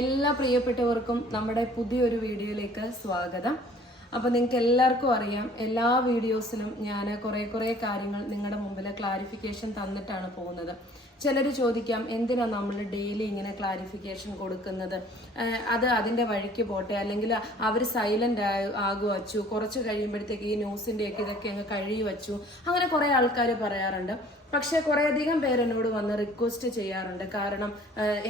എല്ലാ പ്രിയപ്പെട്ടവർക്കും നമ്മുടെ പുതിയൊരു വീഡിയോയിലേക്ക് സ്വാഗതം. അപ്പോൾ നിങ്ങൾക്ക് എല്ലാവർക്കും അറിയാം എല്ലാ വീഡിയോസിലും ഞാൻ കുറേ കുറേ കാര്യങ്ങൾ നിങ്ങളുടെ മുമ്പിൽ ക്ലാരിഫിക്കേഷൻ തന്നിട്ടാണ് പോകുന്നത്. ചിലർ ചോദിക്കാം എന്തിനാണ് നമ്മൾ ഡെയിലി ഇങ്ങനെ ക്ലാരിഫിക്കേഷൻ കൊടുക്കുന്നത്? അത് അതിന്റെ വഴിക്ക് പോട്ടെ അല്ലെങ്കിൽ അവർ സൈലന്റ് ആകു വച്ചു. കുറച്ച് കഴിയുമ്പോഴത്തേക്ക് ഈ ന്യൂസിന്റെയൊക്കെ ഇതൊക്കെ അങ്ങ് കഴുകി വച്ചു. അങ്ങനെ കുറേ ആൾക്കാർ പറയാറുണ്ട്. പക്ഷെ കുറേയധികം പേര് എന്നോട് വന്ന് റിക്വസ്റ്റ് ചെയ്യാറുണ്ട്. കാരണം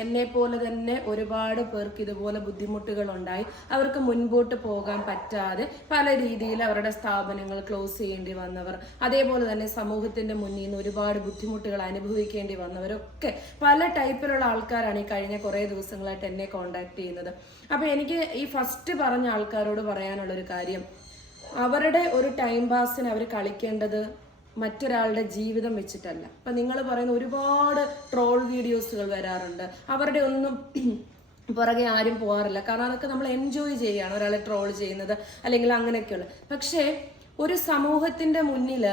എന്നെ പോലെ തന്നെ ഒരുപാട് പേർക്ക് ഇതുപോലെ ബുദ്ധിമുട്ടുകൾ ഉണ്ടായി അവർക്ക് മുൻപോട്ട് പോകാൻ പറ്റാതെ പല രീതിയിൽ അവരുടെ സ്ഥാപനങ്ങൾ ക്ലോസ് ചെയ്യേണ്ടി വന്നവർ അതേപോലെ തന്നെ സമൂഹത്തിന്റെ മുന്നിൽ നിന്ന് ഒരുപാട് ബുദ്ധിമുട്ടുകൾ അനുഭവിക്കേണ്ടി വന്നവരൊക്കെ പല ടൈപ്പിലുള്ള ആൾക്കാരാണ് ഈ കഴിഞ്ഞ കുറേ ദിവസങ്ങളായിട്ട് എന്നെ കോണ്ടാക്ട് ചെയ്യുന്നത്. അപ്പൊ എനിക്ക് ഈ ഫസ്റ്റ് പറഞ്ഞ ആൾക്കാരോട് പറയാനുള്ള ഒരു കാര്യം അവരുടെ ഒരു ടൈം പാസിന് അവർ കളിക്കേണ്ടത് മറ്റൊരാളുടെ ജീവിതം വെച്ചിട്ടല്ല. ഇപ്പൊ നിങ്ങൾ പറയുന്ന ഒരുപാട് ട്രോൾ വീഡിയോസുകൾ വരാറുണ്ട്. അവരുടെ ഒന്നും പുറകെ ആരും പോകാറില്ല. കാരണം അതൊക്കെ നമ്മൾ എൻജോയ് ചെയ്യുകയാണ്. ഒരാളെ ട്രോൾ ചെയ്യുന്നത് അല്ലെങ്കിൽ അങ്ങനെയൊക്കെയുള്ള. പക്ഷേ ഒരു സമൂഹത്തിന്റെ മുന്നിൽ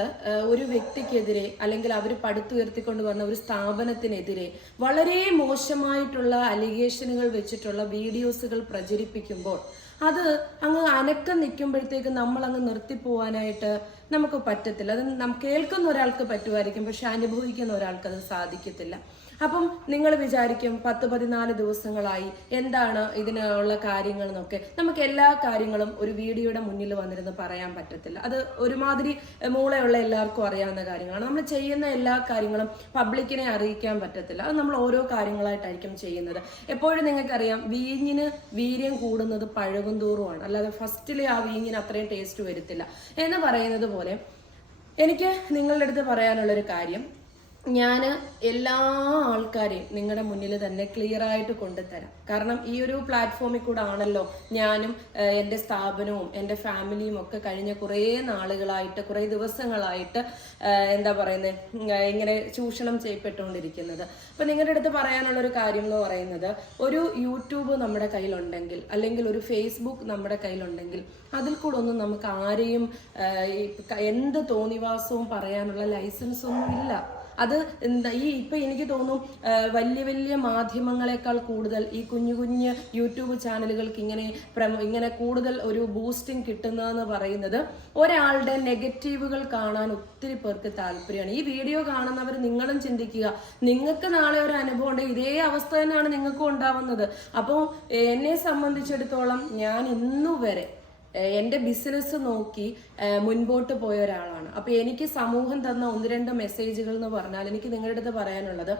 ഒരു വ്യക്തിക്കെതിരെ അല്ലെങ്കിൽ അവർ പടുത്തുയർത്തിക്കൊണ്ട് വന്ന ഒരു സ്ഥാപനത്തിനെതിരെ വളരെ മോശമായിട്ടുള്ള അലിഗേഷനുകൾ വെച്ചിട്ടുള്ള വീഡിയോസുകൾ പ്രചരിപ്പിക്കുമ്പോൾ അത് അങ്ങ് അനക്കം നിൽക്കുമ്പോഴത്തേക്ക് നമ്മൾ അങ്ങ് നിർത്തിപ്പോവാനായിട്ട് നമുക്ക് പറ്റത്തില്ല. അത് നം കേൾക്കുന്ന ഒരാൾക്ക് പറ്റുമായിരിക്കും പക്ഷെ അനുഭവിക്കുന്ന ഒരാൾക്ക് അത് സാധിക്കത്തില്ല. അപ്പം നിങ്ങൾ വിചാരിക്കും പത്ത് പതിനാല് ദിവസങ്ങളായി എന്താണ് ഇതിനുള്ള കാര്യങ്ങൾ എന്നൊക്കെ. നമുക്ക് എല്ലാ കാര്യങ്ങളും ഒരു വീഡിയോയുടെ മുന്നിൽ വന്നിരുന്ന് പറയാൻ പറ്റത്തില്ല. അത് ഒരുമാതിരി മൂളയുള്ള എല്ലാവർക്കും അറിയാവുന്ന കാര്യങ്ങളാണ്. നമ്മൾ ചെയ്യുന്ന എല്ലാ കാര്യങ്ങളും പബ്ലിക്കിനെ അറിയിക്കാൻ പറ്റത്തില്ല. അത് നമ്മൾ ഓരോ കാര്യങ്ങളായിട്ടായിരിക്കും ചെയ്യുന്നത്. എപ്പോഴും നിങ്ങൾക്കറിയാം വീഞ്ഞിന് വീര്യം കൂടുന്നത് പഴകും തോറുമാണ്. അല്ലാതെ ഫസ്റ്റിലെ ആ വീഞ്ഞിന് അത്രയും ടേസ്റ്റ് വരത്തില്ല. എന്ന് പറയുന്നത് പോലെ എനിക്ക് നിങ്ങളുടെ അടുത്ത് പറയാനുള്ളൊരു കാര്യം. ഞാൻ എല്ലാ ആൾക്കാരെയും നിങ്ങളുടെ മുന്നിൽ തന്നെ ക്ലിയർ ആയിട്ട് കൊണ്ടുതരാം കാരണം ഈ ഒരു പ്ലാറ്റ്ഫോമിൽ കൂടെ ആണല്ലോ ഞാനും എന്റെ സ്ഥാപനവും എന്റെ ഫാമിലിയും ഒക്കെ കഴിഞ്ഞ കുറേ നാളുകളായിട്ട് കുറേ ദിവസങ്ങളായിട്ട് എന്താ പറയുന്നത് ഇങ്ങനെ ചൂഷണം ചെയ്യപ്പെട്ടുകൊണ്ടിരിക്കുന്നത്. അപ്പം നിങ്ങളുടെ അടുത്ത് പറയാനുള്ള ഒരു കാര്യം എന്ന് പറയുന്നത് ഒരു യൂട്യൂബ് നമ്മുടെ കയ്യിലുണ്ടെങ്കിൽ അല്ലെങ്കിൽ ഒരു ഫേസ്ബുക്ക് നമ്മുടെ കയ്യിലുണ്ടെങ്കിൽ അതിൽ കൂടെ ഒന്നും നമുക്ക് ആരെയും എന്ത് തോന്നിവാസവും പറയാനുള്ള ലൈസൻസ് ഒന്നും ഇല്ല. അത് ഈ ഇപ്പം എനിക്ക് തോന്നും വലിയ വലിയ മാധ്യമങ്ങളെക്കാൾ കൂടുതൽ ഈ കുഞ്ഞു കുഞ്ഞ് യൂട്യൂബ് ചാനലുകൾക്ക് ഇങ്ങനെ ഇങ്ങനെ കൂടുതൽ ഒരു ബൂസ്റ്റിംഗ് കിട്ടുന്നതെന്ന് പറയുന്നത് ഒരാളുടെ നെഗറ്റീവുകൾ കാണാൻ ഒത്തിരി പേർക്ക് താല്പര്യമാണ്. ഈ വീഡിയോ കാണുന്നവർ നിങ്ങളും ചിന്തിക്കുക നിങ്ങൾക്ക് നാളെ ഒരു അനുഭവം ഉണ്ട് ഇതേ അവസ്ഥ തന്നെയാണ് നിങ്ങൾക്കും ഉണ്ടാവുന്നത്. അപ്പോൾ എന്നെ സംബന്ധിച്ചിടത്തോളം ഞാൻ ഇന്നു വരെ ഏഹ് എന്റെ ബിസിനസ് നോക്കി മുൻപോട്ട് പോയ ഒരാളാണ്. അപ്പോൾ എനിക്ക് സമൂഹം തന്ന ഒന്ന് രണ്ട് മെസ്സേജുകൾ എന്ന് പറഞ്ഞാൽ എനിക്ക് നിങ്ങളുടെ അടുത്ത് പറയാനുള്ളത്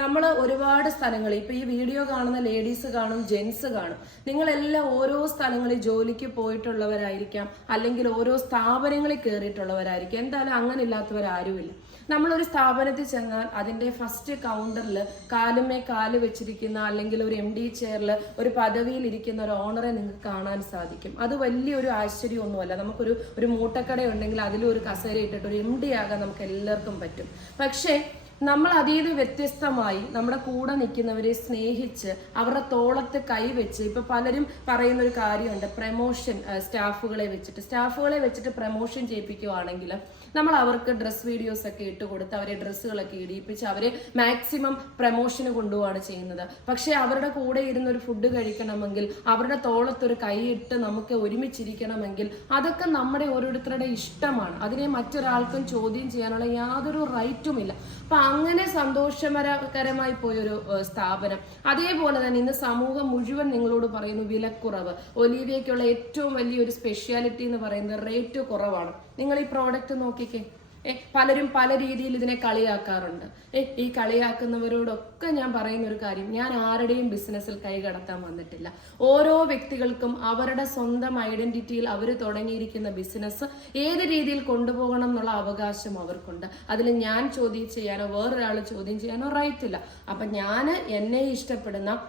നമ്മൾ ഒരുപാട് സ്ഥലങ്ങളിൽ ഇപ്പോൾ ഈ വീഡിയോ കാണുന്ന ലേഡീസ് കാണും ജെൻസ് കാണും. നിങ്ങളെല്ലാം ഓരോ സ്ഥലങ്ങളിൽ ജോലിക്ക് പോയിട്ടുള്ളവരായിരിക്കാം അല്ലെങ്കിൽ ഓരോ സ്ഥാപനങ്ങളിൽ കയറിയിട്ടുള്ളവരായിരിക്കും എന്തായാലും അങ്ങനെ ഇല്ലാത്തവരാരുമില്ല നമ്മളൊരു സ്ഥാപനത്തിൽ ചെന്നാൽ അതിന്റെ ഫസ്റ്റ് കൗണ്ടറിൽ കാലുമേ കാൽ വെച്ചിരിക്കുന്ന അല്ലെങ്കിൽ ഒരു എം ഡി ചെയറിൽ ഒരു പദവിയിൽ ഇരിക്കുന്ന ഒരു ഓണറെ നിങ്ങൾക്ക് കാണാൻ സാധിക്കും. അത് വലിയൊരു ആശ്ചര്യമൊന്നുമല്ല. നമുക്കൊരു ഒരു മൂട്ടക്കട ഉണ്ടെങ്കിൽ അതിലൊരു കസേര ഇട്ടിട്ട് ഒരു എം ഡി ആകാൻ നമുക്ക് എല്ലാവർക്കും പറ്റും. പക്ഷേ നമ്മൾ അതീത് വ്യത്യസ്തമായി നമ്മുടെ കൂടെ നിൽക്കുന്നവരെ സ്നേഹിച്ച് അവരുടെ തോളത്ത് കൈവച്ച് ഇപ്പൊ പലരും പറയുന്ന ഒരു കാര്യമുണ്ട് പ്രമോഷൻ സ്റ്റാഫുകളെ വെച്ചിട്ട്. സ്റ്റാഫുകളെ വെച്ചിട്ട് പ്രമോഷൻ ചെയ്യിപ്പിക്കുവാണെങ്കിൽ നമ്മൾ അവർക്ക് ഡ്രസ് വീഡിയോസ് ഒക്കെ ഇട്ട് കൊടുത്ത് അവരെ ഡ്രസ്സുകളൊക്കെ ഇടിയിപ്പിച്ച് അവരെ മാക്സിമം പ്രമോഷന് കൊണ്ടുപോവാണ് ചെയ്യുന്നത്. പക്ഷേ അവരുടെ കൂടെ ഇരുന്ന് ഒരു ഫുഡ് കഴിക്കണമെങ്കിൽ അവരുടെ തോളത്തൊരു കൈയിട്ട് നമുക്ക് ഒരുമിച്ചിരിക്കണമെങ്കിൽ അതൊക്കെ നമ്മുടെ ഓരോരുത്തരുടെ ഇഷ്ടമാണ്. അതിനെ മറ്റൊരാൾക്കും ചോദ്യം ചെയ്യാനുള്ള യാതൊരു റൈറ്റും ഇല്ല. അപ്പൊ അങ്ങനെ സന്തോഷകരമായി പോയൊരു സ്ഥാപനം. അതേപോലെ തന്നെ ഇന്ന് സമൂഹം മുഴുവൻ നിങ്ങളോട് പറയുന്നു വിലക്കുറവ്. ഒലീവിയയ്ക്കുള്ള ഏറ്റവും വലിയൊരു സ്പെഷ്യാലിറ്റി എന്ന് പറയുന്നത് റേറ്റ് കുറവാണ്. നിങ്ങൾ ഈ പ്രോഡക്റ്റ് നോക്കിക്കേ. ഏ, പലരും പല രീതിയിൽ ഇതിനെ കളിയാക്കാറുണ്ട്. ഏ, ഈ കളിയാക്കുന്നവരോടൊക്കെ ഞാൻ പറയുന്ന ഒരു കാര്യം ഞാൻ ആരുടെയും ബിസിനസ്സിൽ കൈ കടത്താൻ വന്നിട്ടില്ല. ഓരോ വ്യക്തികൾക്കും അവരുടെ സ്വന്തം ഐഡന്റിറ്റിയിൽ അവർ തുടങ്ങിയിരിക്കുന്ന ബിസിനസ് ഏത് രീതിയിൽ കൊണ്ടുപോകണം എന്നുള്ള അവകാശം അവർക്കുണ്ട്. അതിൽ ഞാൻ ചോദ്യം ചെയ്യാനോ വേറൊരാൾ ചോദ്യം ചെയ്യാനോ റൈറ്റ് ഇല്ല. അപ്പൊ ഞാൻ എന്നെ ഇഷ്ടപ്പെടുന്ന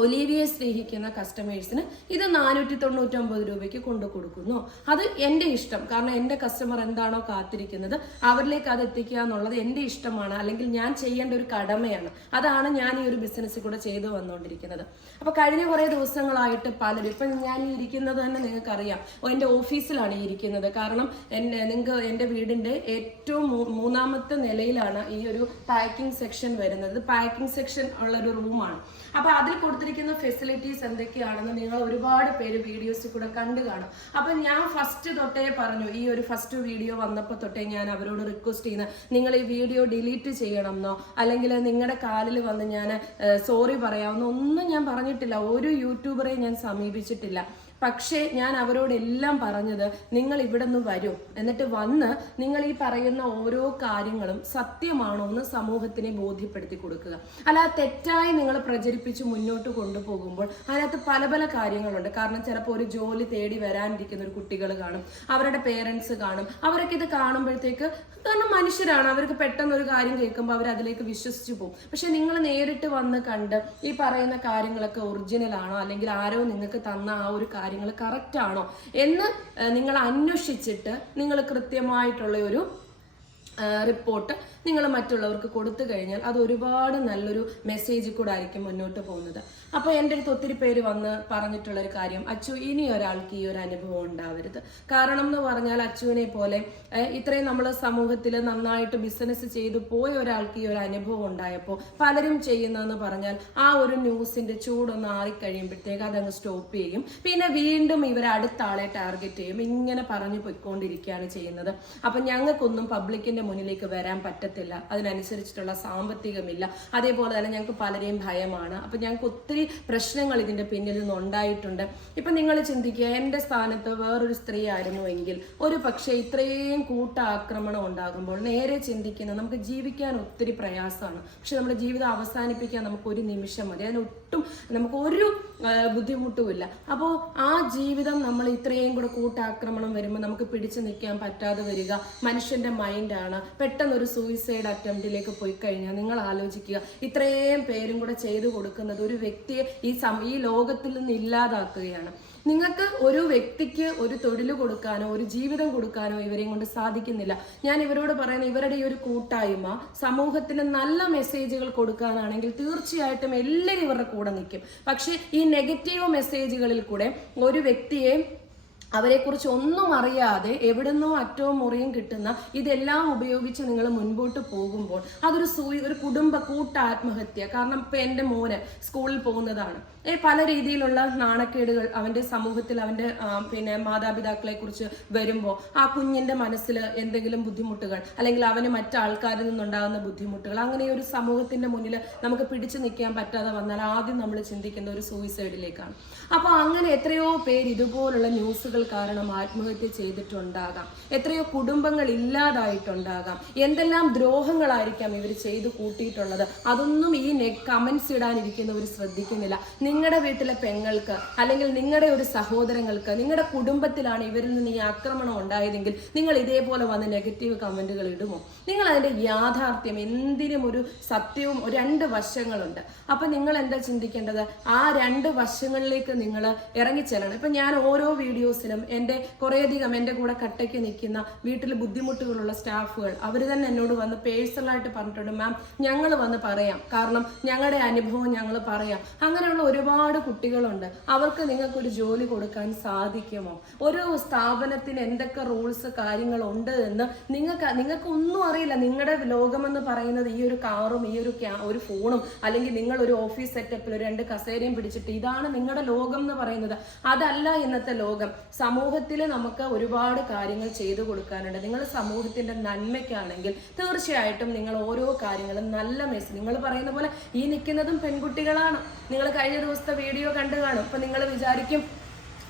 ഒലീവിയെ സ്നേഹിക്കുന്ന കസ്റ്റമേഴ്സിന് ഇത് നാനൂറ്റി തൊണ്ണൂറ്റൊമ്പത് രൂപയ്ക്ക് കൊണ്ടു കൊടുക്കുന്നു. അത് എന്റെ ഇഷ്ടം. കാരണം എന്റെ കസ്റ്റമർ എന്താണോ കാത്തിരിക്കുന്നത് അവരിലേക്ക് അത് എത്തിക്കുക എന്നുള്ളത് എന്റെ ഇഷ്ടമാണ്. അല്ലെങ്കിൽ ഞാൻ ചെയ്യേണ്ട ഒരു കടമയാണ്. അതാണ് ഞാൻ ഈ ഒരു ബിസിനസ് കൂടെ ചെയ്തു വന്നുകൊണ്ടിരിക്കുന്നത്. അപ്പോൾ കഴിഞ്ഞ കുറേ ദിവസങ്ങളായിട്ട് പലരും ഇപ്പം ഞാൻ ഇരിക്കുന്നത് തന്നെ നിങ്ങൾക്കറിയാം. എന്റെ ഓഫീസിലാണ് ഇരിക്കുന്നത്. കാരണം എന്റെ നിങ്ങൾക്ക് എന്റെ വീടിന്റെ ഏറ്റവും മൂന്നാമത്തെ നിലയിലാണ് ഈ ഒരു പാക്കിംഗ് സെക്ഷൻ വരുന്നത്. പാക്കിംഗ് സെക്ഷൻ ഉള്ളൊരു റൂമാണ് അപ്പോൾ അതിൽ കൊടുത്തിരിക്കുന്ന ഫെസിലിറ്റീസ് എന്തൊക്കെയാണെന്ന് നിങ്ങൾ ഒരുപാട് പേര് വീഡിയോസ് കൂടെ കണ്ടു കാണും. അപ്പൊ ഞാൻ ഫസ്റ്റ് തൊട്ടേ പറഞ്ഞു ഈ ഒരു ഫസ്റ്റ് വീഡിയോ വന്നപ്പോൾ തൊട്ടേ ഞാൻ അവരോട് റിക്വസ്റ്റ് ചെയ്യുന്ന നിങ്ങൾ ഈ വീഡിയോ ഡിലീറ്റ് ചെയ്യണം എന്നോ അല്ലെങ്കിൽ നിങ്ങളുടെ കാലിൽ വന്ന് ഞാൻ സോറി പറയാമെന്നോ ഒന്നും ഞാൻ പറഞ്ഞിട്ടില്ല. ഒരു യൂട്യൂബറെ ഞാൻ സമീപിച്ചിട്ടില്ല. പക്ഷേ ഞാൻ അവരോടെല്ലാം പറഞ്ഞത് നിങ്ങൾ ഇവിടെ നിന്ന് വരും. എന്നിട്ട് വന്ന് നിങ്ങൾ ഈ പറയുന്ന ഓരോ കാര്യങ്ങളും സത്യമാണോ എന്ന് സമൂഹത്തിനെ ബോധ്യപ്പെടുത്തി കൊടുക്കുക. അല്ലാതെ തെറ്റായി നിങ്ങൾ പ്രചരിപ്പിച്ച് മുന്നോട്ട് കൊണ്ടുപോകുമ്പോൾ അതിനകത്ത് പല പല കാര്യങ്ങളുണ്ട്. കാരണം ചിലപ്പോൾ ഒരു ജോലി തേടി വരാനിരിക്കുന്ന ഒരു കുട്ടികൾ കാണും അവരുടെ പേരൻസ് കാണും. അവരൊക്കെ ഇത് കാണുമ്പോഴത്തേക്ക് കാരണം മനുഷ്യരാണ്. അവർക്ക് പെട്ടെന്ന് ഒരു കാര്യം കേൾക്കുമ്പോൾ അവർ അതിലേക്ക് വിശ്വസിച്ചു പോകും. പക്ഷെ നിങ്ങൾ നേരിട്ട് വന്ന് കണ്ട് ഈ പറയുന്ന കാര്യങ്ങളൊക്കെ ഒറിജിനൽ ആണോ? അല്ലെങ്കിൽ ആരോ നിങ്ങൾക്ക് തന്ന ആ ഒരു കാര്യങ്ങൾ കറക്റ്റ് ആണോ എന്ന് നിങ്ങൾ അന്വേഷിച്ചിട്ട് നിങ്ങൾ കൃത്യമായിട്ടുള്ള ഒരു റിപ്പോർട്ട് നിങ്ങൾ മറ്റുള്ളവർക്ക് കൊടുത്തു കഴിഞ്ഞാൽ അത് ഒരുപാട് നല്ലൊരു മെസ്സേജ് കൂടെ ആയിരിക്കും മുന്നോട്ട് പോകുന്നത്. അപ്പോൾ എന്റെ അടുത്ത് ഒത്തിരി പേര് വന്ന് പറഞ്ഞിട്ടുള്ള ഒരു കാര്യം അച്ചു ഇനി ഒരാൾക്ക് ഈ ഒരു അനുഭവം ഉണ്ടാവരുത്. കാരണം എന്ന് പറഞ്ഞാൽ അച്ചുവിനെ പോലെ ഇത്രയും നമ്മൾ സമൂഹത്തിൽ നന്നായിട്ട് ബിസിനസ് ചെയ്തു പോയ ഒരാൾക്ക് ഈ ഒരു അനുഭവം ഉണ്ടായപ്പോൾ പലരും ചെയ്യുന്നതെന്ന് പറഞ്ഞാൽ ആ ഒരു ന്യൂസിന്റെ ചൂടൊന്ന് ആറിക്കഴിയുമ്പോഴത്തേക്ക് അതങ്ങ് സ്റ്റോപ്പ് ചെയ്യും. പിന്നെ വീണ്ടും ഇവരെ അടുത്ത ആളെ ടാർഗറ്റ് ചെയ്യും. ഇങ്ങനെ പറഞ്ഞു പൊയ്ക്കൊണ്ടിരിക്കുകയാണ് ചെയ്യുന്നത്. അപ്പൊ ഞങ്ങൾക്കൊന്നും പബ്ലിക്കിന്റെ മുന്നിലേക്ക് വരാൻ പറ്റത്തില്ല. അതിനനുസരിച്ചിട്ടുള്ള സാമ്പത്തികമില്ല. അതേപോലെ തന്നെ ഞങ്ങൾക്ക് പലരെയും ഭയമാണ്. അപ്പം ഞങ്ങൾക്ക് ഒത്തിരി പ്രശ്നങ്ങൾ ഇതിന്റെ പിന്നിൽ നിന്ന് ഉണ്ടായിട്ടുണ്ട് ഇപ്പം നിങ്ങൾ ചിന്തിക്കുക എന്റെ സ്ഥാനത്ത് വേറൊരു സ്ത്രീ ആയിരുന്നുവെങ്കിൽ ഒരു പക്ഷേ ഇത്രയും കൂട്ടാക്രമണം ഉണ്ടാകുമ്പോൾ നേരെ ചിന്തിക്കുന്നത് നമുക്ക് ജീവിക്കാൻ ഒത്തിരി പ്രയാസമാണ്. പക്ഷെ നമ്മുടെ ജീവിതം അവസാനിപ്പിക്കാൻ നമുക്ക് ഒരു നിമിഷം മതി. അതിനൊട്ടും നമുക്ക് ഒരു ബുദ്ധിമുട്ടുമില്ല. അപ്പോൾ ആ ജീവിതം നമ്മൾ ഇത്രയും കൂടെ കൂട്ടാക്രമണം വരുമ്പോൾ നമുക്ക് പിടിച്ചു നിൽക്കാൻ പറ്റാതെ വരിക മനുഷ്യന്റെ മൈൻഡാണ് പെട്ടെന്ന് ഒരു സൂയിസൈഡ് അറ്റംപ്റ്റിലേക്ക് പോയി കഴിഞ്ഞാൽ നിങ്ങൾ ആലോചിക്കുക ഇത്രയും പേരും കൂടെ ചെയ്തു കൊടുക്കുന്നത് ഒരു വ്യക്തിയെ ഈ സം ഈ ലോകത്തിൽ നിന്ന് ഇല്ലാതാക്കുകയാണ്. നിങ്ങൾക്ക് ഒരു വ്യക്തിക്ക് ഒരു തൊഴിൽ കൊടുക്കാനോ ഒരു ജീവിതം കൊടുക്കാനോ ഇവരെയും കൊണ്ട് സാധിക്കുന്നില്ല. ഞാൻ ഇവരോട് പറയുന്ന ഇവരുടെ ഈ ഒരു കൂട്ടായ്മ സമൂഹത്തിന് നല്ല മെസ്സേജുകൾ കൊടുക്കാനാണെങ്കിൽ തീർച്ചയായിട്ടും എല്ലാവരും ഇവരുടെ കൂടെ നിൽക്കും. പക്ഷേ ഈ നെഗറ്റീവ് മെസ്സേജുകളിൽ കൂടെ ഒരു വ്യക്തിയെ അവരെക്കുറിച്ച് ഒന്നും അറിയാതെ എവിടുന്നോ അറ്റവും മുറിയും കിട്ടുന്ന ഇതെല്ലാം ഉപയോഗിച്ച് നിങ്ങൾ മുൻപോട്ട് പോകുമ്പോൾ അതൊരു സൂ ഒരു കുടുംബ കൂട്ടാത്മഹത്യ. കാരണം ഇപ്പം എന്റെ മോന് സ്കൂളിൽ പോകുന്നതാണ്. പല രീതിയിലുള്ള നാണക്കേടുകൾ അവന്റെ സമൂഹത്തിൽ അവന്റെ പിന്നെ മാതാപിതാക്കളെ കുറിച്ച് വരുമ്പോൾ ആ കുഞ്ഞിന്റെ മനസ്സിൽ എന്തെങ്കിലും ബുദ്ധിമുട്ടുകൾ അല്ലെങ്കിൽ അവന് മറ്റാൾക്കാരിൽ നിന്നുണ്ടാകുന്ന ബുദ്ധിമുട്ടുകൾ അങ്ങനെ ഒരു സമൂഹത്തിന്റെ മുന്നിൽ നമുക്ക് പിടിച്ചു നിൽക്കാൻ പറ്റാതെ വന്നാൽ ആദ്യം നമ്മൾ ചിന്തിക്കുന്ന ഒരു സൂയിസൈഡിലേക്കാണ്. അപ്പോൾ അങ്ങനെ എത്രയോ പേര് ഇതുപോലുള്ള ന്യൂസുകൾ കാരണം ആത്മഹത്യ ചെയ്തിട്ടുണ്ടാകാം. എത്രയോ കുടുംബങ്ങൾ ഇല്ലാതായിട്ടുണ്ടാകാം. എന്തെല്ലാം ദ്രോഹങ്ങളായിരിക്കാം ഇവർ ചെയ്തു കൂട്ടിയിട്ടുള്ളത്? അതൊന്നും ഈ കമൻസ് ഇടാനിരിക്കുന്നവർ ശ്രദ്ധിക്കുന്നില്ല. നിങ്ങളുടെ വീട്ടിലെ പെങ്ങൾക്ക് അല്ലെങ്കിൽ നിങ്ങളുടെ ഒരു സഹോദരങ്ങൾക്ക് നിങ്ങളുടെ കുടുംബത്തിലാണ് ഇവരിൽ നിന്ന് ഈ ആക്രമണം ഉണ്ടായതെങ്കിൽ നിങ്ങൾ ഇതേപോലെ വന്ന് നെഗറ്റീവ് കമന്റുകൾ ഇടുമോ? നിങ്ങൾ അതിന്റെ യാഥാർത്ഥ്യം എന്തിനും ഒരു സത്യവും ഒരു രണ്ട് വശങ്ങളുണ്ട്. അപ്പൊ നിങ്ങൾ എന്താ ചിന്തിക്കേണ്ടത്? ആ രണ്ട് വശങ്ങളിലേക്ക് നിങ്ങൾ ഇറങ്ങിച്ചെല്ലണം. ഇപ്പൊ ഞാൻ ഓരോ വീഡിയോസിലും എന്റെ കുറേയധികം എന്റെ കൂടെ കട്ടയ്ക്ക് നിൽക്കുന്ന വീട്ടിൽ ബുദ്ധിമുട്ടുകളുള്ള സ്റ്റാഫുകൾ അവർ തന്നെ എന്നോട് വന്ന് പേഴ്സണലായിട്ട് പറഞ്ഞിട്ടുണ്ട് മാം ഞങ്ങൾ വന്ന് പറയാം. കാരണം ഞങ്ങളുടെ അനുഭവം ഞങ്ങൾ പറയാം. അങ്ങനെയുള്ള ഒരുപാട് കുട്ടികളുണ്ട്. അവർക്ക് നിങ്ങൾക്ക് ഒരു ജോലി കൊടുക്കാൻ സാധിക്കുമോ? ഒരു സ്ഥാപനത്തിന് എന്തൊക്കെ റൂൾസ് കാര്യങ്ങളുണ്ട് എന്ന് നിങ്ങൾക്ക് ഒന്നും അറിയില്ല. നിങ്ങളുടെ ലോകമെന്ന് പറയുന്നത് ഈ ഒരു കാറും ഈ ഒരു ഒരു ഫോണും അല്ലെങ്കിൽ നിങ്ങൾ ഒരു ഓഫീസ് സെറ്റപ്പിൽ രണ്ട് കസേരയും പിടിച്ചിട്ട് ഇതാണ് നിങ്ങളുടെ ലോകം എന്ന് പറയുന്നത്. അതല്ല ഇന്നത്തെ ലോകം. സമൂഹത്തിൽ നമുക്ക് ഒരുപാട് കാര്യങ്ങൾ ചെയ്തു കൊടുക്കാനുണ്ട്. നിങ്ങൾ സമൂഹത്തിന്റെ നന്മയ്ക്കാണെങ്കിൽ തീർച്ചയായിട്ടും നിങ്ങൾ ഓരോ കാര്യങ്ങളും നല്ല മെസ്സേജ് നിങ്ങൾ പറയുന്ന പോലെ ഈ നിൽക്കുന്നതും പെൺകുട്ടികളാണ്. നിങ്ങൾ കഴിഞ്ഞ ദിവസത്തെ വീഡിയോ കണ്ടു കാണും. അപ്പൊ നിങ്ങൾ വിചാരിക്കും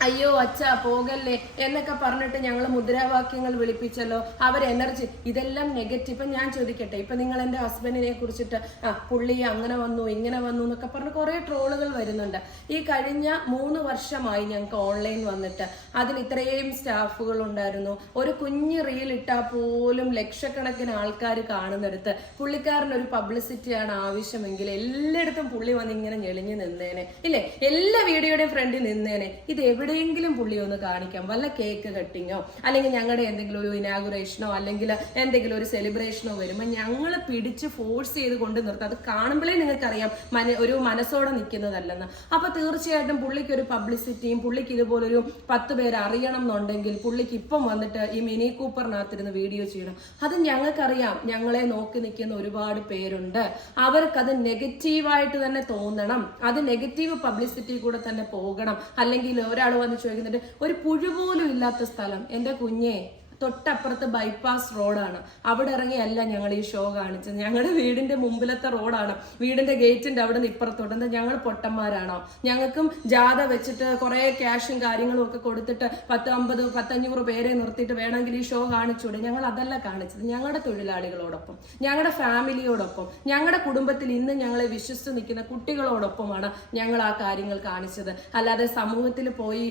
അയ്യോ അച്ഛ പോകല്ലേ? എന്നൊക്കെ പറഞ്ഞിട്ട് ഞങ്ങൾ മുദ്രാവാക്യങ്ങൾ വിളിപ്പിച്ചല്ലോ. അവർ എനർജി ഇതെല്ലാം നെഗറ്റീവ് ഇപ്പം ഞാൻ ചോദിക്കട്ടെ ഇപ്പം നിങ്ങൾ എന്റെ ഹസ്ബൻഡിനെ കുറിച്ചിട്ട് ആ പുള്ളി അങ്ങനെ വന്നു ഇങ്ങനെ വന്നു എന്നൊക്കെ പറഞ്ഞ് കുറേ ട്രോളുകൾ വരുന്നുണ്ട്. ഈ കഴിഞ്ഞ മൂന്ന് വർഷമായി ഞങ്ങൾക്ക് ഓൺലൈൻ വന്നിട്ട് അതിൽ ഇത്രയും സ്റ്റാഫുകൾ ഉണ്ടായിരുന്നു. ഒരു കുഞ്ഞ് റീൽ ഇട്ടാൽ പോലും ലക്ഷക്കണക്കിന് ആൾക്കാർ കാണുന്നിടത്ത് പുള്ളിക്കാരനൊരു പബ്ലിസിറ്റിയാണ് ആവശ്യമെങ്കിൽ എല്ലായിടത്തും പുള്ളി വന്ന് ഇങ്ങനെ ഞെളിഞ്ഞ് നിന്നേനെ. ഇല്ലേ? എല്ലാ വീഡിയോയുടെയും ഫ്രണ്ടിൽ നിന്നേനെ. ഇത് എവിടെ എവിടെയെങ്കിലും പുള്ളി ഒന്ന് കാണിക്കാം. വല്ല കേക്ക് കട്ടിങ്ങോ അല്ലെങ്കിൽ ഞങ്ങളുടെ എന്തെങ്കിലും ഒരു ഇനാഗുറേഷനോ അല്ലെങ്കിൽ എന്തെങ്കിലും ഒരു സെലിബ്രേഷനോ വരുമ്പോൾ ഞങ്ങൾ പിടിച്ച് ഫോഴ്സ് ചെയ്ത് കൊണ്ട് നിർത്തും. അത് കാണുമ്പോഴേ നിങ്ങൾക്കറിയാം മന ഒരു മനസ്സോടെ നിൽക്കുന്നതല്ലെന്ന് അപ്പൊ തീർച്ചയായിട്ടും പുള്ളിക്ക് ഒരു പബ്ലിസിറ്റിയും പുള്ളിക്ക് ഇതുപോലൊരു പത്ത് പേര് അറിയണം എന്നുണ്ടെങ്കിൽ പുള്ളിക്ക് ഇപ്പം വന്നിട്ട് ഈ മിനി കൂപ്പറിനകത്തിരുന്ന് വീഡിയോ ചെയ്യണം. അത് ഞങ്ങൾക്കറിയാം. ഞങ്ങളെ നോക്കി നിൽക്കുന്ന ഒരുപാട് പേരുണ്ട്. അവർക്ക് അത് നെഗറ്റീവായിട്ട് തന്നെ തോന്നണം. അത് നെഗറ്റീവ് പബ്ലിസിറ്റി കൂടെ തന്നെ പോകണം. അല്ലെങ്കിൽ ഒരാൾ വന്ന് ചോദിക്കുന്നുണ്ട് ഒരു പുഴു പോലും ഇല്ലാത്ത സ്ഥലം എന്റെ കുഞ്ഞെ തൊട്ടപ്പുറത്ത് ബൈപ്പാസ് റോഡാണ് അവിടെ ഇറങ്ങിയല്ല ഞങ്ങൾ ഈ ഷോ കാണിച്ചത്. ഞങ്ങളുടെ വീടിന്റെ മുമ്പിലത്തെ റോഡാണ് വീടിന്റെ ഗേറ്റിന്റെ അവിടെ നിന്ന് ഇപ്പുറത്തോട്ട്. എന്താ ഞങ്ങൾ പൊട്ടന്മാരാണോ? ഞങ്ങൾക്കും ജാഥ വെച്ചിട്ട് കുറെ ക്യാഷും കാര്യങ്ങളും ഒക്കെ കൊടുത്തിട്ട് പത്ത് അമ്പത് പത്തഞ്ഞൂറ് പേരെ നിർത്തിയിട്ട് വേണമെങ്കിൽ ഈ ഷോ കാണിച്ചുകൂടെ ഞങ്ങൾ അതല്ല കാണിച്ചത്. ഞങ്ങളുടെ തൊഴിലാളികളോടൊപ്പം ഞങ്ങളുടെ ഫാമിലിയോടൊപ്പം ഞങ്ങളുടെ കുടുംബത്തിൽ ഇന്ന് ഞങ്ങളെ വിശ്വസിച്ച് നിൽക്കുന്ന കുട്ടികളോടൊപ്പമാണ് ഞങ്ങൾ ആ കാര്യങ്ങൾ കാണിച്ചത്. അല്ലാതെ സമൂഹത്തിൽ പോയി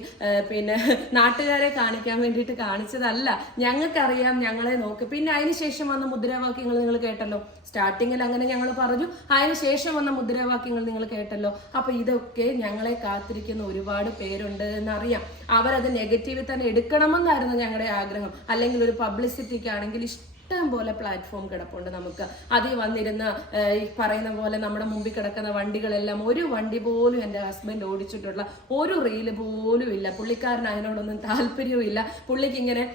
പിന്നെ നാട്ടുകാരെ കാണിക്കാൻ വേണ്ടിയിട്ട് കാണിച്ചതല്ല. ഞങ്ങൾക്കറിയാം ഞങ്ങളെ നോക്ക്. പിന്നെ അതിനുശേഷം വന്ന മുദ്രാവാക്യങ്ങൾ നിങ്ങൾ കേട്ടല്ലോ. സ്റ്റാർട്ടിങ്ങിൽ അങ്ങനെ ഞങ്ങൾ പറഞ്ഞു. അതിനുശേഷം വന്ന മുദ്രാവാക്യങ്ങൾ നിങ്ങൾ കേട്ടല്ലോ. അപ്പോൾ ഇതൊക്കെ ഞങ്ങളെ കാത്തിരിക്കുന്ന ഒരുപാട് പേരുണ്ട് എന്നറിയാം. അവരത് നെഗറ്റീവിൽ തന്നെ എടുക്കണമെന്നായിരുന്നു ഞങ്ങളുടെ ആഗ്രഹം. അല്ലെങ്കിൽ ഒരു പബ്ലിസിറ്റിക്കാണെങ്കിൽ ഇഷ്ടം പോലെ പ്ലാറ്റ്ഫോം കിടപ്പുണ്ട് നമുക്ക്. അതിൽ വന്നിരുന്ന ഈ പറയുന്ന പോലെ നമ്മുടെ മുമ്പിൽ കിടക്കുന്ന വണ്ടികളെല്ലാം ഒരു വണ്ടി പോലും എന്റെ ഹസ്ബൻഡ് ഓടിച്ചിട്ടുള്ള ഒരു റീൽ പോലും ഇല്ല. പുള്ളിക്കാരൻ അതിനോടൊന്നും താല്പര്യവും ഇല്ല. പുള്ളിക്ക് ഇങ്ങനെ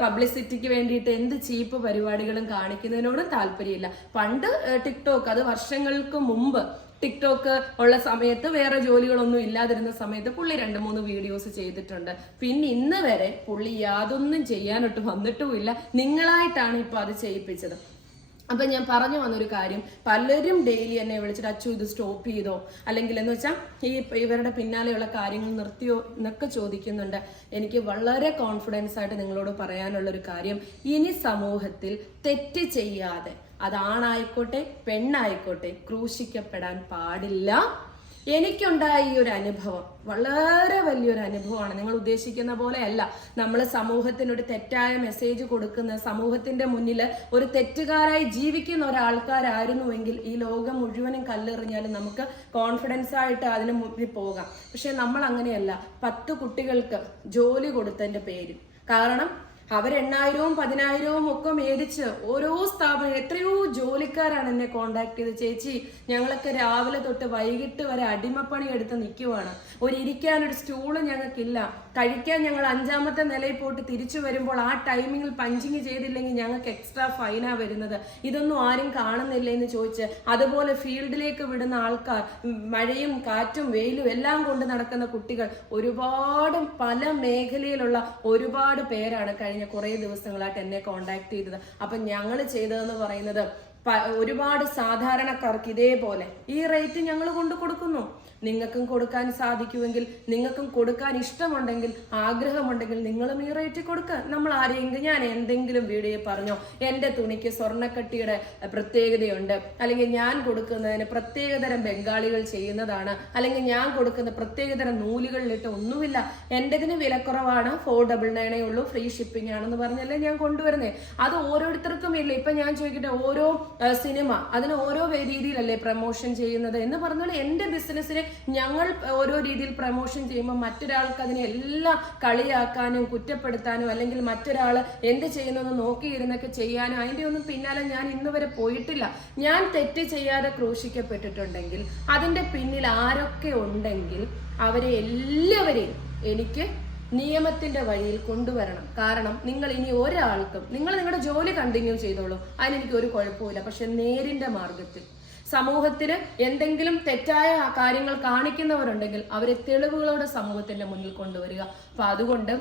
പബ്ലിസിറ്റിക്ക് വേണ്ടിയിട്ട് എന്ത് ചീപ്പ് പരിപാടികളും കാണിക്കുന്നതിനോടും താല്പര്യമില്ല. പണ്ട് ടിക്ടോക്ക് അത് വർഷങ്ങൾക്ക് മുമ്പ് ടിക്ടോക്ക് ഉള്ള സമയത്ത് വേറെ ജോലികളൊന്നും ഇല്ലാതിരുന്ന സമയത്ത് പുള്ളി രണ്ട് മൂന്ന് വീഡിയോസ് ചെയ്തിട്ടുണ്ട്. പിന്നെ ഇന്ന് വരെ പുള്ളി യാതൊന്നും ചെയ്യാനൊട്ട് വന്നിട്ടുമില്ല. നിങ്ങളായിട്ടാണ് ഇപ്പോൾ അത് ചെയ്യിപ്പിച്ചത്. അപ്പൊ ഞാൻ പറഞ്ഞു വന്നൊരു കാര്യം. പലരും ഡെയിലി എന്നെ വിളിച്ചിട്ട് അച്ചു ഇത് സ്റ്റോപ്പ് ചെയ്തോ? അല്ലെങ്കിൽ എന്ന് വെച്ചാൽ ഈ ഇവരുടെ പിന്നാലെയുള്ള കാര്യങ്ങൾ നിർത്തിയോ എന്നൊക്കെ ചോദിക്കുന്നുണ്ട്. എനിക്ക് വളരെ കോൺഫിഡൻസ് ആയിട്ട് നിങ്ങളോട് പറയാനുള്ള ഒരു കാര്യം. ഇനി സമൂഹത്തിൽ തെറ്റ് ചെയ്യാതെ അതാണായിക്കോട്ടെ പെണ്ണായിക്കോട്ടെ ക്രൂശിക്കപ്പെടാൻ പാടില്ല. എനിക്കുണ്ടായ ഈ ഒരു അനുഭവം വളരെ വലിയൊരു അനുഭവമാണ്. നിങ്ങൾ ഉദ്ദേശിക്കുന്ന പോലെ അല്ല. നമ്മൾ സമൂഹത്തിന് ഒരു തെറ്റായ മെസ്സേജ് കൊടുക്കുന്ന സമൂഹത്തിന്റെ മുന്നിൽ ഒരു തെറ്റുകാരായി ജീവിക്കുന്ന ഒരാൾക്കാരായിരുന്നുവെങ്കിൽ ഈ ലോകം മുഴുവനും കല്ലെറിഞ്ഞാലും നമുക്ക് കോൺഫിഡൻസ് ആയിട്ട് അതിന് മുന്നിൽ പോകാം. പക്ഷെ നമ്മൾ അങ്ങനെയല്ല പത്ത് കുട്ടികൾക്ക് ജോലി കൊടുത്തതിന്റെ പേര് കാരണം അവർ എണ്ണായിരവും പതിനായിരവും ഒക്കെ മേടിച്ച് ഓരോ സ്ഥാപനം എത്രയോ ജോലിക്കാരാണ് എന്നെ കോണ്ടാക്ട് ചെയ്ത്. ചേച്ചി ഞങ്ങളൊക്കെ രാവിലെ തൊട്ട് വൈകിട്ട് വരെ അടിമപ്പണി എടുത്ത് നിൽക്കുവാണ് ഒരു ഇരിക്കാൻ ഒരു സ്റ്റൂൾ ഞങ്ങൾക്കില്ല. കഴിക്കാൻ ഞങ്ങൾ അഞ്ചാമത്തെ നിലയിൽ പോയിട്ട് തിരിച്ചു വരുമ്പോൾ ആ ടൈമിങ്ങിൽ പഞ്ചിങ് ചെയ്തില്ലെങ്കിൽ ഞങ്ങൾക്ക് എക്സ്ട്രാ ഫൈനാ വരുന്നത്. ഇതൊന്നും ആരും കാണുന്നില്ല എന്ന് ചോദിച്ച് അതുപോലെ ഫീൽഡിലേക്ക് വിടുന്ന ആൾക്കാർ മഴയും കാറ്റും വെയിലും എല്ലാം കൊണ്ട് നടക്കുന്ന കുട്ടികൾ ഒരുപാട് പല മേഖലയിലുള്ള ഒരുപാട് പേരാണ് കഴിഞ്ഞ കുറേ ദിവസങ്ങളായിട്ട് എന്നെ കോണ്ടാക്ട് ചെയ്തത്. അപ്പം ഞങ്ങൾ ചെയ്തതെന്ന് പറയുന്നത് ഒരുപാട് സാധാരണക്കാർക്ക് ഇതേപോലെ ഈ റേറ്റ് ഞങ്ങൾ കൊണ്ട് കൊടുക്കുന്നു. നിങ്ങൾക്കും കൊടുക്കാൻ സാധിക്കുമെങ്കിൽ നിങ്ങൾക്കും കൊടുക്കാൻ ഇഷ്ടമുണ്ടെങ്കിൽ ആഗ്രഹമുണ്ടെങ്കിൽ നിങ്ങളും ഈ കൊടുക്കുക നമ്മൾ ആരെങ്കിലും ഞാൻ എന്തെങ്കിലും വീഡിയോ പറഞ്ഞോ എന്റെ തുണിക്ക് സ്വർണക്കട്ടിയുടെ പ്രത്യേകതയുണ്ട് അല്ലെങ്കിൽ ഞാൻ കൊടുക്കുന്നതിന് പ്രത്യേകതരം ബംഗാളികൾ ചെയ്യുന്നതാണ് അല്ലെങ്കിൽ ഞാൻ കൊടുക്കുന്ന പ്രത്യേകതരം നൂലുകളിലിട്ട് ഒന്നുമില്ല എന്റെതിന് വിലക്കുറവാണ് ഫോർ ഡബിൾ നയനേ ഉള്ളൂ ഫ്രീ ഷിപ്പിംഗ് ആണെന്ന് പറഞ്ഞല്ലേ ഞാൻ കൊണ്ടുവരുന്നത് അത് ഓരോരുത്തർക്കും ഇല്ല. ഇപ്പൊ ഞാൻ ചോദിക്കട്ടെ ഓരോ സിനിമ അതിന് ഓരോ രീതിയിലല്ലേ പ്രമോഷൻ ചെയ്യുന്നത് എന്ന് പറഞ്ഞാൽ എന്റെ ബിസിനസ്സിനെ ഞങ്ങൾ ഓരോ രീതിയിൽ പ്രമോഷൻ ചെയ്യുമ്പോൾ മറ്റൊരാൾക്ക് അതിനെ എല്ലാം കളിയാക്കാനും കുറ്റപ്പെടുത്താനും അല്ലെങ്കിൽ മറ്റൊരാൾ എന്ത് ചെയ്യുന്നെന്ന് നോക്കിയിരുന്നൊക്കെ ചെയ്യാനും അതിന്റെ ഒന്നും പിന്നാലെ ഞാൻ ഇന്ന് വരെ പോയിട്ടില്ല. ഞാൻ തെറ്റ് ചെയ്യാതെ ക്രൂശിക്കപ്പെട്ടിട്ടുണ്ടെങ്കിൽ അതിന്റെ പിന്നിൽ ആരൊക്കെ ഉണ്ടെങ്കിൽ അവരെ എല്ലാവരെയും എനിക്ക് നിയമത്തിന്റെ വഴിയിൽ കൊണ്ടുവരണം. കാരണം നിങ്ങൾ ഇനി ഒരാൾക്കും നിങ്ങൾ നിങ്ങളുടെ ജോലി കണ്ടിന്യൂ ചെയ്തോളൂ അതിനെനിക്ക് ഒരു കുഴപ്പമില്ല പക്ഷെ നേരിന്റെ മാർഗത്തിൽ സമൂഹത്തിന് എന്തെങ്കിലും തെറ്റായ കാര്യങ്ങൾ കാണിക്കുന്നവരുണ്ടെങ്കിൽ അവരെ തെളിവുകളോടെ സമൂഹത്തിന്റെ മുന്നിൽ കൊണ്ടുവരിക. അപ്പൊ അതുകൊണ്ട്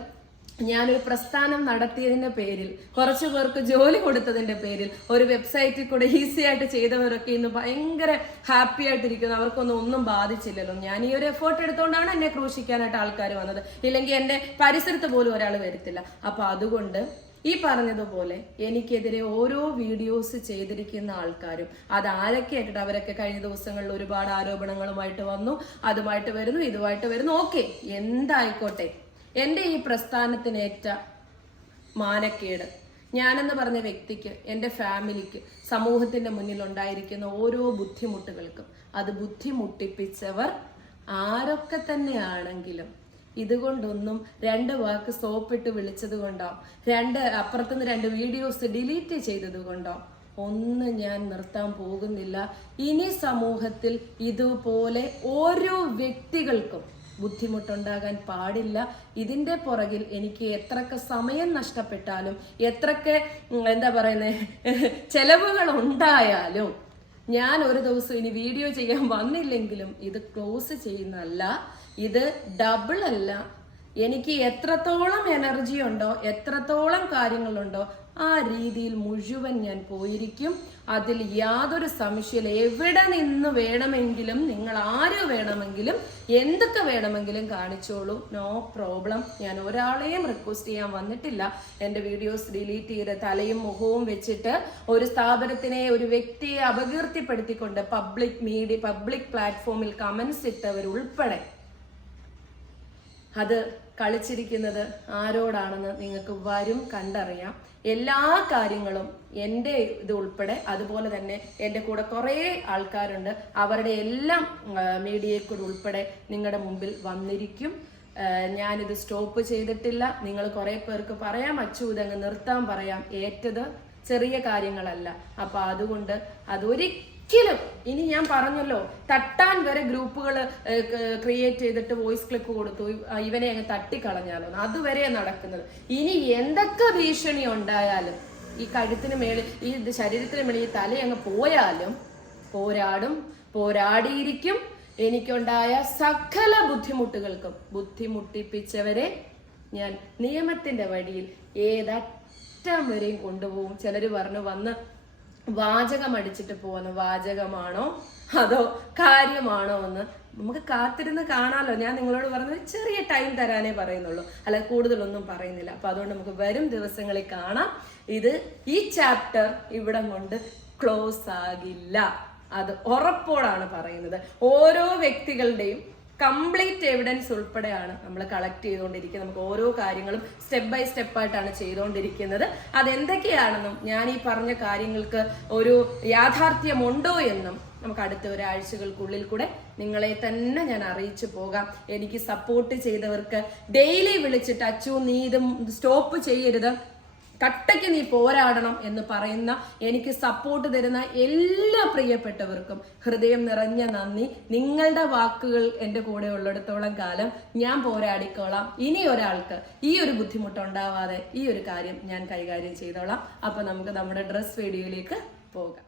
ഞാനൊരു പ്രസ്ഥാനം നടത്തിയതിന്റെ പേരിൽ കുറച്ചു പേർക്ക് ജോലി കൊടുത്തതിന്റെ പേരിൽ ഒരു വെബ്സൈറ്റിൽ കൂടെ ഈസി ആയിട്ട് ചെയ്തവരൊക്കെ ഇന്ന് ഭയങ്കര ഹാപ്പി ആയിട്ടിരിക്കുന്നു. അവർക്കൊന്നും ഒന്നും ബാധിച്ചില്ലല്ലോ. ഞാൻ ഈ ഒരു എഫേർട്ട് എടുത്തുകൊണ്ടാണ് എന്നെ ക്രൂശിക്കാനായിട്ട് ആൾക്കാർ വന്നത്. ഇല്ലെങ്കിൽ എന്റെ പരിസരത്ത് പോലും ഒരാൾ വരത്തില്ല. അപ്പോൾ അതുകൊണ്ട് ഈ പറഞ്ഞതുപോലെ എനിക്കെതിരെ ഓരോ വീഡിയോസ് ചെയ്തിരിക്കുന്ന ആൾക്കാരും അത് ആരൊക്കെ ആയിട്ടിട്ട് അവരൊക്കെ കഴിഞ്ഞ ദിവസങ്ങളിൽ ഒരുപാട് ആരോപണങ്ങളുമായിട്ട് വന്നു അതുമായിട്ട് വരുന്നു ഇതുമായിട്ട് വരുന്നു. ഓക്കെ എന്തായിക്കോട്ടെ. എന്റെ ഈ പ്രസ്ഥാനത്തിനേറ്റ മാനക്കേട് ഞാനെന്ന് പറഞ്ഞ വ്യക്തിക്ക് എന്റെ ഫാമിലിക്ക് സമൂഹത്തിന്റെ മുന്നിൽ ഉണ്ടായിരിക്കുന്ന ഓരോ ബുദ്ധിമുട്ടുകൾക്കും അത് ബുദ്ധിമുട്ടിപ്പിച്ചവർ ആരൊക്കെ തന്നെയാണെങ്കിലും ഇതുകൊണ്ടൊന്നും രണ്ട് വാക്ക് സോപ്പിട്ട് വിളിച്ചത് കൊണ്ടോ? രണ്ട് അപ്പുറത്തുനിന്ന് രണ്ട് വീഡിയോസ് ഡിലീറ്റ് ചെയ്തത് കൊണ്ടോ? ഒന്നും ഞാൻ നിർത്താൻ പോകുന്നില്ല. ഇനി സമൂഹത്തിൽ ഇതുപോലെ ഓരോ വ്യക്തികൾക്കും ബുദ്ധിമുട്ടുണ്ടാകാൻ പാടില്ല. ഇതിന്റെ പുറകിൽ എനിക്ക് എത്രക്കെ സമയം നഷ്ടപ്പെട്ടാലും എത്രക്കെ എന്താ പറയുന്നത് ചെലവുകൾ ഉണ്ടായാലും ഞാൻ ഒരു ദിവസം ഇനി വീഡിയോ ചെയ്യാൻ വന്നില്ലെങ്കിലും ഇത് ക്ലോസ് ചെയ്യുന്നതല്ല. ഇത് ഡബിൾ അല്ല. എനിക്ക് എത്രത്തോളം എനർജി ഉണ്ടോ എത്രത്തോളം കാര്യങ്ങളുണ്ടോ ആ രീതിയിൽ മുഴുവൻ ഞാൻ പോയിരിക്കും. അതിൽ യാതൊരു സംശയം എവിടെ നിന്ന് വേണമെങ്കിലും നിങ്ങൾ ആര് വേണമെങ്കിലും എന്തൊക്കെ വേണമെങ്കിലും കാണിച്ചോളൂ. നോ പ്രോബ്ലം ഞാൻ ഒരാളെയും റിക്വസ്റ്റ് ചെയ്യാൻ വന്നിട്ടില്ല. എന്റെ വീഡിയോസ് ഡിലീറ്റ് ചെയ്ത് തലയും മുഖവും വെച്ചിട്ട് ഒരു സ്ഥാപനത്തിനെ ഒരു വ്യക്തിയെ അപകീർത്തിപ്പെടുത്തിക്കൊണ്ട് പബ്ലിക് മീഡിയ പബ്ലിക് പ്ലാറ്റ്ഫോമിൽ കമൻസ് ഇട്ടവരുൾപ്പെടെ അത് കളിച്ചിരിക്കുന്നത് ആരോടാണെന്ന് നിങ്ങൾക്ക് വരും കണ്ടറിയാം. എല്ലാ കാര്യങ്ങളും എന്റെ ഇത് ഉൾപ്പെടെ അതുപോലെ തന്നെ എന്റെ കൂടെ കുറേ ആൾക്കാരുണ്ട്. അവരുടെ എല്ലാം മീഡിയയിൽ കൂടെ ഉൾപ്പെടെ നിങ്ങളുടെ മുമ്പിൽ വന്നിരിക്കും. ഞാനിത് സ്റ്റോപ്പ് ചെയ്തിട്ടില്ല. നിങ്ങൾ കുറേ പേർക്ക് പറയാം. അച്ചു ഇതങ്ങ് നിർത്താൻ പറയാം. ഏറ്റത് ചെറിയ കാര്യങ്ങളല്ല. അപ്പോൾ അതുകൊണ്ട് അതൊരിക്കലും ഇനി ഞാൻ പറഞ്ഞല്ലോ തട്ടാൻ വരെ ഗ്രൂപ്പുകൾ ക്രിയേറ്റ് ചെയ്തിട്ട് വോയിസ് ക്ലിപ്പ് കൊടുത്തു. ഇവനെ അങ്ങ് തട്ടിക്കളഞ്ഞാലോ? അതുവരെ നടക്കുന്നത്. ഇനി എന്തൊക്കെ ഭീഷണി ഉണ്ടായാലും ഈ കഴുത്തിന് മേളിൽ ഈ ശരീരത്തിന് മേളിൽ ഈ തല അങ്ങ് പോയാലും പോരാടും പോരാടിയിരിക്കും. എനിക്കുണ്ടായ സകല ബുദ്ധിമുട്ടുകൾക്കും ബുദ്ധിമുട്ടിപ്പിച്ചവരെ ഞാൻ നിയമത്തിന്റെ വഴിയിൽ ഏതറ്റം വരെയും കൊണ്ടുപോകും. ചിലര് പറഞ്ഞു വന്ന് വാചകം അടിച്ചിട്ട് പോകുന്ന വാചകമാണോ അതോ കാര്യമാണോ എന്ന് നമുക്ക് കാത്തിരുന്ന് കാണാമല്ലോ ഞാൻ നിങ്ങളോട് പറഞ്ഞത് ചെറിയ ടൈം തരാനേ പറയുന്നുള്ളൂ. അല്ല കൂടുതലൊന്നും പറയുന്നില്ല. അപ്പൊ അതുകൊണ്ട് നമുക്ക് വരും ദിവസങ്ങളിൽ കാണാം. ഇത് ഈ ചാപ്റ്റർ ഇവിടെ കൊണ്ട് ക്ലോസ് ആകില്ല. അത് ഉറപ്പോടാണ് പറയുന്നത്. ഓരോ വ്യക്തികളുടെയും കംപ്ലീറ്റ് എവിഡൻസ് ഉൾപ്പെടെയാണ് നമ്മൾ കളക്ട് ചെയ്തുകൊണ്ടിരിക്കുക നമുക്ക് ഓരോ കാര്യങ്ങളും സ്റ്റെപ്പ് ബൈ സ്റ്റെപ്പ് ആയിട്ടാണ് ചെയ്തുകൊണ്ടിരിക്കുന്നത്. അതെന്തൊക്കെയാണെന്നും ഞാൻ ഈ പറഞ്ഞ കാര്യങ്ങൾക്ക് ഒരു യാഥാർത്ഥ്യമുണ്ടോ എന്നും നമുക്ക് അടുത്ത ഒരാഴ്ചകൾക്കുള്ളിൽ കൂടെ നിങ്ങളെ തന്നെ ഞാൻ അറിയിച്ചു പോകാം. എനിക്ക് സപ്പോർട്ട് ചെയ്തവർക്ക് ഡെയിലി വിളിച്ചിട്ട് അച്ചു നീ ഇത് സ്റ്റോപ്പ് ചെയ്യരുത്. കട്ടയ്ക്ക് നീ പോരാടണം എന്ന് പറയുന്ന എനിക്ക് സപ്പോർട്ട് തരുന്ന എല്ലാ പ്രിയപ്പെട്ടവർക്കും ഹൃദയം നിറഞ്ഞ നന്ദി. നിങ്ങളുടെ വാക്കുകൾ എന്റെ കൂടെ ഉള്ളിടത്തോളം കാലം ഞാൻ പോരാടിക്കോളാം. ഇനി ഒരാൾക്ക് ഈ ഒരു ബുദ്ധിമുട്ടുണ്ടാവാതെ ഈ ഒരു കാര്യം ഞാൻ കൈകാര്യം ചെയ്തോളാം. അപ്പോൾ നമുക്ക് നമ്മുടെ ഡ്രസ് വീഡിയോയിലേക്ക് പോകാം.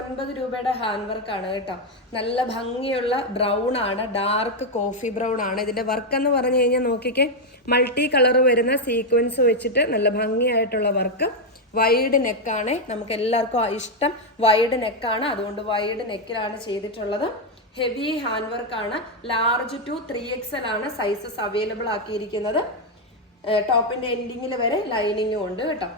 ഒൻപത് രൂപയുടെ ഹാൻഡ് വർക്കാണ് കേട്ടോ. നല്ല ഭംഗിയുള്ള ബ്രൗൺ ആണ് ഡാർക്ക് കോഫി ബ്രൗൺ ആണ്. ഇതിന്റെ വർക്ക് എന്ന് പറഞ്ഞു കഴിഞ്ഞാൽ നോക്കിക്കേ മൾട്ടി കളർ വരുന്ന സീക്വൻസ് വെച്ചിട്ട് നല്ല ഭംഗിയായിട്ടുള്ള വർക്ക് വൈഡ് നെക്കാണ് നമുക്ക് എല്ലാവർക്കും ഇഷ്ടം വൈഡ് നെക്കാണ് അതുകൊണ്ട് വൈഡ് നെക്കിലാണ് ചെയ്തിട്ടുള്ളത്. ഹെവി ഹാൻഡ് ആണ്. Large two three X L ആണ് സൈസസ് അവൈലബിൾ ആക്കിയിരിക്കുന്നത്. ടോപ്പിന്റെ എൻഡിങ്ങിൽ വരെ ലൈനിങ്ങും ഉണ്ട് കേട്ടോ.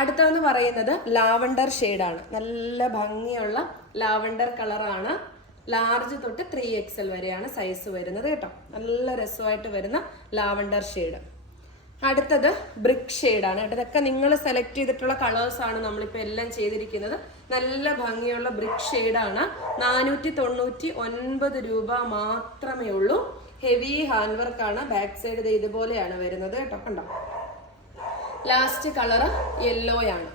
അടുത്തതെന്ന് പറയുന്നത് ലാവണ്ടർ ഷെയ്ഡാണ്. നല്ല ഭംഗിയുള്ള ലാവണ്ടർ കളറാണ്. ലാർജ് തൊട്ട് ത്രീ എക്സ് എൽ വരെയാണ് സൈസ് വരുന്നത് കേട്ടോ. നല്ല രസമായിട്ട് വരുന്ന ലാവണ്ടർ ഷെയ്ഡ്. അടുത്തത് ബ്രിക്ക് ഷെയ്ഡാണ്. കേട്ടോ ഇതൊക്കെ നിങ്ങൾ സെലക്ട് ചെയ്തിട്ടുള്ള കളേഴ്സ് ആണ് നമ്മളിപ്പോൾ എല്ലാം ചെയ്തിരിക്കുന്നത്. നല്ല ഭംഗിയുള്ള ബ്രിക്ക് ഷെയ്ഡാണ്. നാനൂറ്റി തൊണ്ണൂറ്റി ഒൻപത് രൂപ മാത്രമേ ഉള്ളൂ. ഹെവി ഹാൻഡ് വർക്കാണ് ബാക്ക് സൈഡ് ഇതുപോലെയാണ് വരുന്നത് കേട്ടോ. കണ്ടോ? ലാസ്റ്റ് കളറ് യെല്ലോയാണ്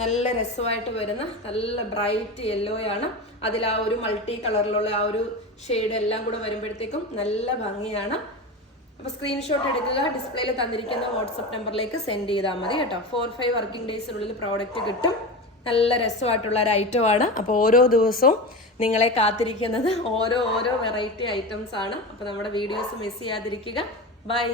നല്ല രസമായിട്ട് വരുന്ന നല്ല ബ്രൈറ്റ് യെല്ലോയാണ് അതിൽ ആ ഒരു മൾട്ടി കളറിലുള്ള ആ ഒരു ഷെയ്ഡ് എല്ലാം കൂടെ വരുമ്പോഴത്തേക്കും നല്ല ഭംഗിയാണ്. അപ്പോൾ സ്ക്രീൻഷോട്ട് എടുക്കുക ഡിസ്പ്ലേയിൽ തന്നിരിക്കുന്ന വാട്സപ്പ് നമ്പറിലേക്ക് സെൻഡ് ചെയ്താൽ മതി കേട്ടോ. ഫോർ ഫൈവ് വർക്കിംഗ് ഡേയ്സിനുള്ളിൽ പ്രോഡക്റ്റ് കിട്ടും. നല്ല രസമായിട്ടുള്ള ഒരു ഐറ്റമാണ് അപ്പോൾ ഓരോ ദിവസവും നിങ്ങളെ കാത്തിരിക്കുന്നത് ഓരോ ഓരോ വെറൈറ്റി ഐറ്റംസ് ആണ്. അപ്പോൾ നമ്മുടെ വീഡിയോസ് മിസ് ചെയ്യാതിരിക്കുക. ബൈ